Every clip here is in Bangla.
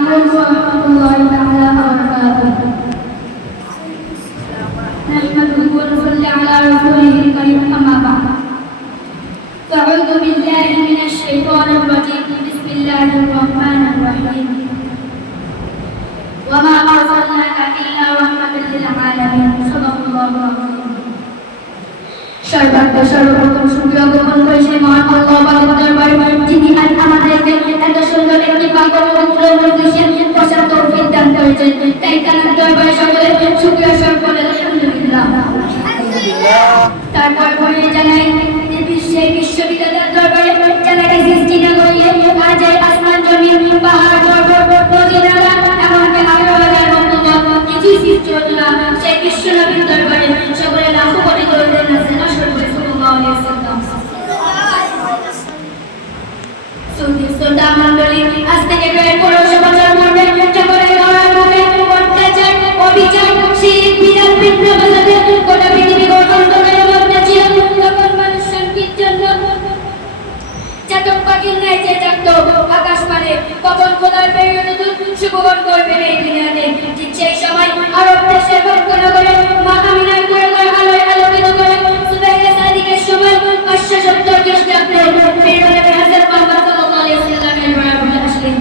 عليكم ورحمة الله تعالى وبركاته. نحمده ونصلي على رسوله الكريم أما بعد. فأعوذ بالله من الشيطان الرجيم. بسم الله الرحمن الرحيم. وما أرسلناك إلا رحمة للعالمين. صدق الله العظيم. সর্বপ্রথম শুকরিয়া জ্ঞাপন করি সেই মহান আল্লাহ পাকের দরবারে যিনি আজ আমাদেরকে এত সুন্দর একটি পাগল পবিত্র মজলিসে বসার তৌফিক দান করেছেন। তাই তার দরবারে সকলে শুকরিয়া স্বরূপ বলে আলহামদুলিল্লাহ। তারপর পরে জানাই সেই বিশ্ববিদ্যালয়ের দরবারে যারা সৃষ্টি না করিয়ে আজ এই আসমান জমিন পাহাড় পর্বত নদী নালা এমনকি আরো হাজার কিছুই সৃষ্টি হতো না সেই বিশ্ব নবীর দরবারে সকলে লাখো কোটি দরুদের নাচে আজ থেকে প্রায় 1500 বছর পূর্বে যখন অত্যাচার অবিচার শিরিক বিদাত ফিতনা ফাসাদে গোটা পৃথিবী গণ্ডগোলের মধ্যে ছিল, তখন মানুষ শান্তির জন্য চাতক পাখির ন্যায় চেয়ে থাকতো আকাশ পানে কখন খোদার প্রেরিত দূত শুভগণ করবেন এই দুনিয়াতে। ঠিক সেই সময় আরব দেশের মক্কানগরে মা আমিনার ঘরে আলোয় আলোকিত করে সুবাইরা সাদিকের সময় 570 খ্রিস্টাব্দে প্রেরিত হযরত মুহাম্মদ সাল্লাল্লাহু আলাইহি ওয়াসাল্লামের ঘরে আসলেন।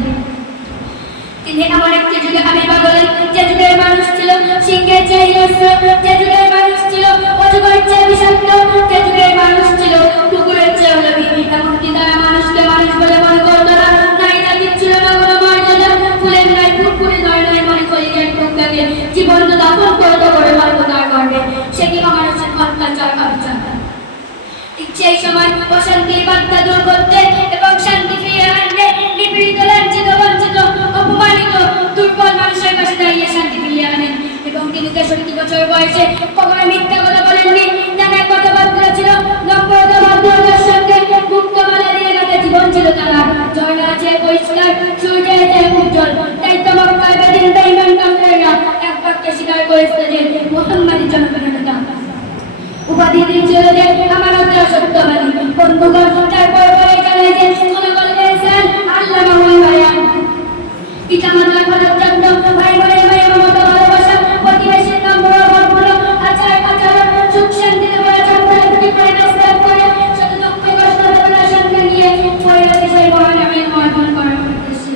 তিনি এমন একটি যুগে আবির্ভাব হলেন যে যুগের মানুষ ছিল সিংহের চেয়ে হিংস্র, যে যুগের মানুষ ছিল অজগরের চেয়ে বিষাক্ত, যে যুগের মানুষ ছিল কুকুরের চেয়ে লোভী। এমনকি তারা মানুষকে মানুষ বলে মনে করত না, নাই তাদের ছিল না কোনো মর্যাদা। ফুলের ন্যায় ফুটফুটে নয়নের মনে কলিজার টুকটাকে জীবন্ত দাফন করতে করে মারত তার গর্বে। সে কি মানুষের অত্যাচার অবিচার। ঠিক সেই সময় অশান্তির বার্তা দূর করতে এবং শান্তি ফিরিয়ে আনতে নিপীড়িত লাঞ্ছিত বঞ্চিত অপমানিত দুর্বল মানুষের পাশে দাঁড়িয়ে শান্তি ফিরিয়ে আনেন। এবং তিনি 63 বছর বয়সে কখনো মিথ্যা কথা বলেননি। জানার কথাবার্তা ছিল নম্রতা ভদ্রতার সঙ্গে মুক্ত মালারিয়া রাতে জীবন ছিল তারা। ঝর্ণা আছে পরিষ্কার, সূর্যের চেয়ে উজ্জ্বল। তাই তো মক্কার বেদিন বেঈমান কাফেররা এক বাক্যে স্বীকার করেছিল যে মুহাম্মদই জনপ্রিয়তা। উপাধি দিয়েছিল যে আমানতের সত্যবাদী। বন্ধুগণ, তারপর পরে জানায় যে খোলাকল ইনসান আল্লামাহুল বায়ান। পিতামাতার পদচারণ, ভাই বোনের মমতা ভালোবাসা, প্রতিবেশীর নম্র ভদ্র আচার আচরণ, সুখ শান্তিতে ভরা চক্রান্তি করে নাস্তাব করে শত দুঃখ কষ্ট বেদনার সঙ্গে নিয়ে পরিণতি সেই মহান আমিন অর্জন করার উদ্দেশ্যে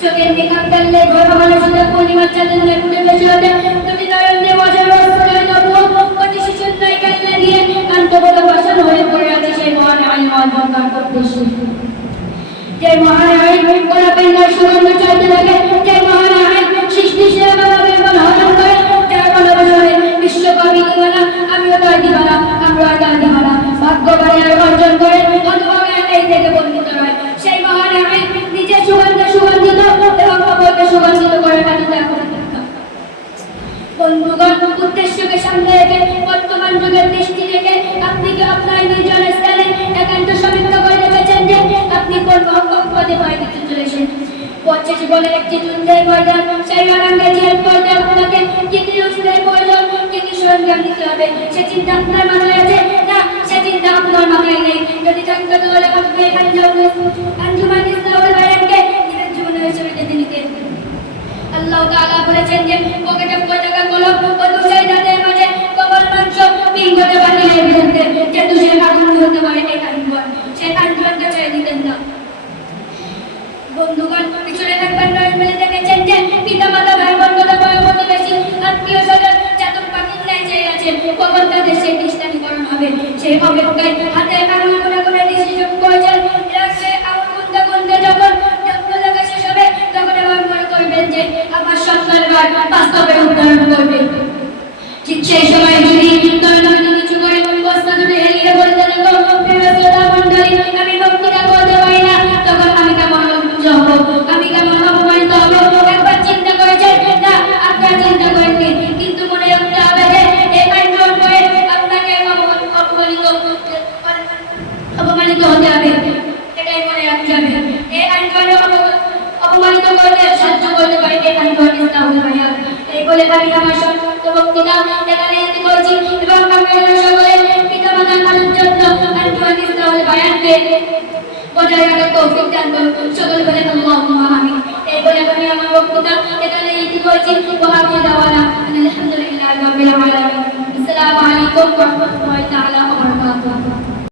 চোখের নিকাম টানলে গর্ভ মানুষতা পূর্ণিমার চাঁদের ন্যায় ফুটে বেশি হতে দুটি নয়ন দিয়ে বছর অতি শিশুর নয় কালিমা দিয়ে আন্তবলা বসানো হয়ে পড়ে আছে সেই মহান আমিন অর্জন করার উদ্দেশ্যে। যে মহান আইন গোলাপের নয় সুগন্ধ চলতে থাকে, যে মহান আইন সৃষ্টি সেবা বিমল হরণ করে, যার ভালোবাসে বিশ্বকবি দিবানা আমিও তার দিবানা আমরা তার দিবানা ভাগ্যবান অর্জন করে অথবা এই থেকে বঞ্চিত হয়। সেই মহান আইন নিজের সুগন্ধে সুগন্ধিত এবং অপরকে সুগন্ধিত করে কাটিতে করে। বন্ধুগণ, উদ্দেশ্যকে সামনে রেখে বর্তমান যুগের দৃষ্টি রেখে আপনি কি আপনার নির্জন স্থানে একান্ত সমীক্ষা করে দেখেছেন যে আপনি কোন মহৎ পদে পাড়ি দিতে চলেছেন। পথে জীবনের একটি যুদ্ধের ময়দান, সেই রণাঙ্গে জিহাদ করতে আপনাকে কি কি রুস্তের প্রয়োজন, কি কি সরঞ্জাম নিতে হবে সে চিন্তা আপনার মাথায় আছে না? সে চিন্তা আপনার মাথায় নেই। যদি থাকতো তাহলে আপনি আঞ্জুমান ইসলামের বায়ানকে নিজের জীবনের হিসেবে যেতে নিতেন। আল্লাহ তাআলা বলেছেন যে পকেটে পয়সা কলম ও দুশাই দাঁতের মাঝে কবর মাংস পিঙ্গতে বানিয়ে দিতে যে দুশাই আগুন হতে পারে এই আঞ্জুমান, সেই আঞ্জুমানটা ছেড়ে দিতেন না। বন্ধুগণ, পিছনে থাকবেন নয় মেলে দেখেছেন যে পিতা মাতা ভাই বোন কথা বড় প্রতিবেশী আত্মীয় স্বজন চাতক পাখির ন্যায় চেয়ে আছে কখন তাদের সেই খ্রিস্টানীকরণ হবে। সেই অপেক্ষায় হাতে আঙুল করে করে ডিসিশন করেছেন রাখছে আঙুল গুনতে গুনতে যখন লেখা শেষ হবে তখন আবার মনে করবেন যে আমার সন্তান বাস্তবে উদ্ধারণ করবে। ঠিক সেই সময় যদি তরুণী কিছু করে বস্তা দুটো হেলিয়ে বলতে লাগো প্রিয়তা মণ্ডলী আমি ভক্তিটা করতে পারি না, তখন আমি কেমন লজ্জ হবো, আমি কেমন অপমানিত হবো। একবার চিন্তা করেছেন না? আপনার চিন্তা করেননি, কিন্তু মনে রাখতে হবে যে এই আইন গ্রহণ করে আপনাকে অপমানিত হতে হবে, এটাই মনে রাখতে হবে। এই আইন অপমানিত করতে সহ্য করতে পারি এই আইন গ্রহণ ইসলামের বায়ান। এই বলে আমি আমার সমস্ত বক্তৃতা এখানে এন্ড করছি এবং আপনাদের সকলে পিতামাতার ভালোর জন্য আইন গ্রহণ ইসলামের বায়ানকে বজায় রাখার তৌফিক দান করুন। সকল বলে আল্লাহুম্মা আমিন। এই বলে আমার বক্তৃতা এখানে ইতি করছি। ওহাকে দেওয়ানা।